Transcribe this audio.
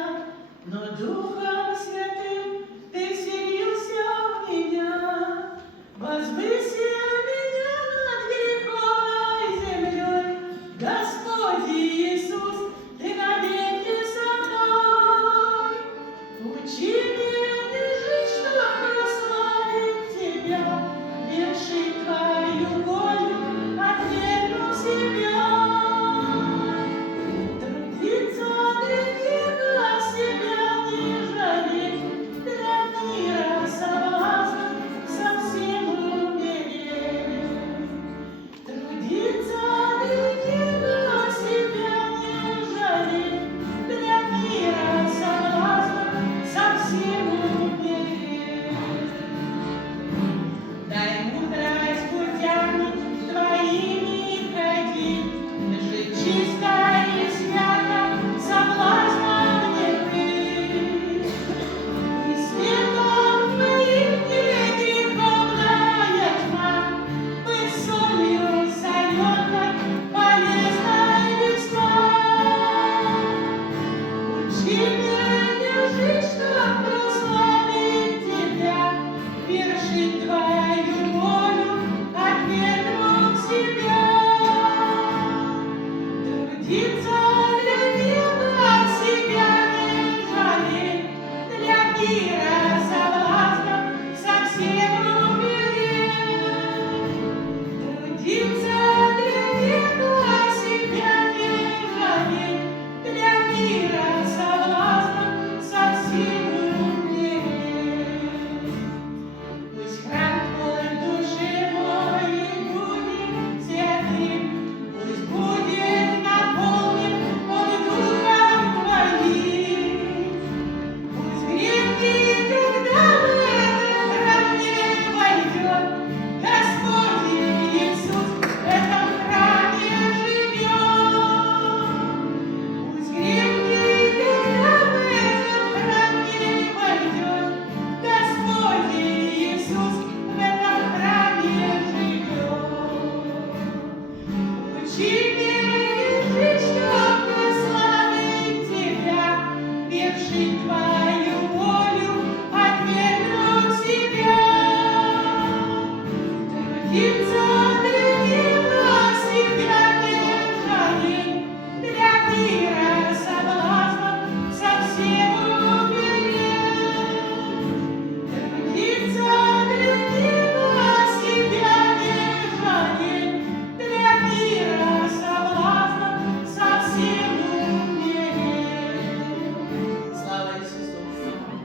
меня, но Духом Святым Ты вселился в меня, возвысил меня над греховной землей. Господь Иисус, Ты навеки со мной. Учи меня жить, чтоб прославить Тебя, вершить Твою волю, отвергнув себя. Трудиться для неба, себя не жалеть, для мира соблазн совсем умереть. Трудиться для неба, себя не жалеть, для мира соблазн совсем умереть. Дай мудрость путями Твоими ходить, жить чисто и свято, соблазном не быть. И светом Твоим не греховная тьма, быть солью соленой, полезной весьма. Учи меня